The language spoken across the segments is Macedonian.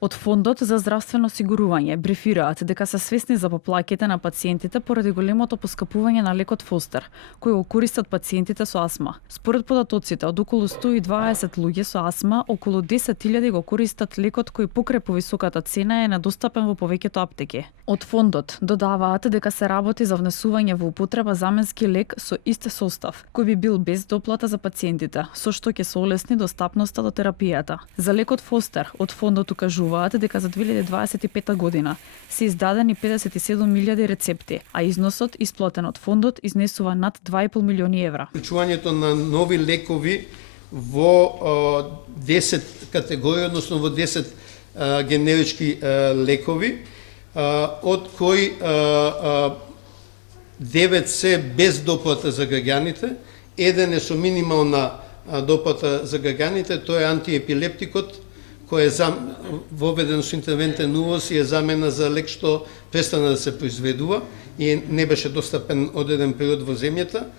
Од Фондот за здравствено осигурување брифираат дека се свесни за поплаќите на пациентите поради големото поскапување на лекот Фостер, кој го користат пациентите со астма. Според податоците, од околу 120 луѓе со астма, околу 10.000 го користат лекот кој покрај повисоката цена е недостапен во повеќето аптеки. Од Фондот додаваат дека се работи за внесување во употреба заменски лек со ист состав, кој би бил без доплата за пациентите, со што ќе се олесни достапноста до терапијата. За лекот Фостер од Фондот укажуваат дека за 2025 година се издадени 57.000 рецепти, а износот исплатен од Фондот изнесува над 2,5 милиони евра. Вклучувањето на нови лекови во 10 категории, односно во 10 генерички лекови, од кои 9 се без доплата за граѓаните, еден е со минимална доплата за граѓаните, тоа е антиепилептикот, кој е воведен со интервентен увоз и е замена за лек што престана да се произведува и не беше достапен одреден период во земјата.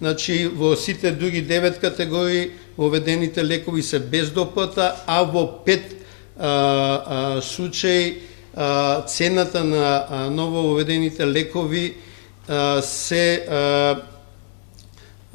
Значи, во сите други 9 категории воведените лекови се без доплата, а во 5 случаи цената на ново воведените лекови се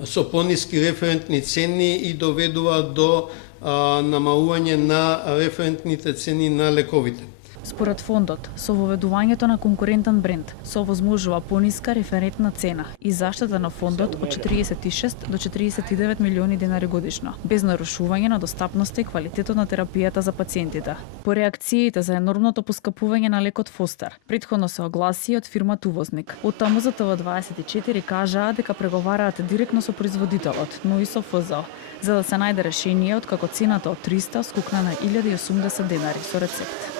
со пониски референтни цени и доведува до намалување на референтните цени на лековите. Според Фондот, со воведувањето на конкурентен бренд се овозможува пониска референтна цена и заштита на Фондот од 46 до 49 милиони денари годишно, без нарушување на достапноста и квалитетот на терапијата за пациентите. По реакциите за енормното поскапување на лекот Фостер, претходно се огласи од фирмата увозник. Оттаму за ТВ24 кажаа дека преговараат директно со производителот, но и со ФЗО, за да се најде решение од како цената од 300 скокна на 1080 денари со рецепт.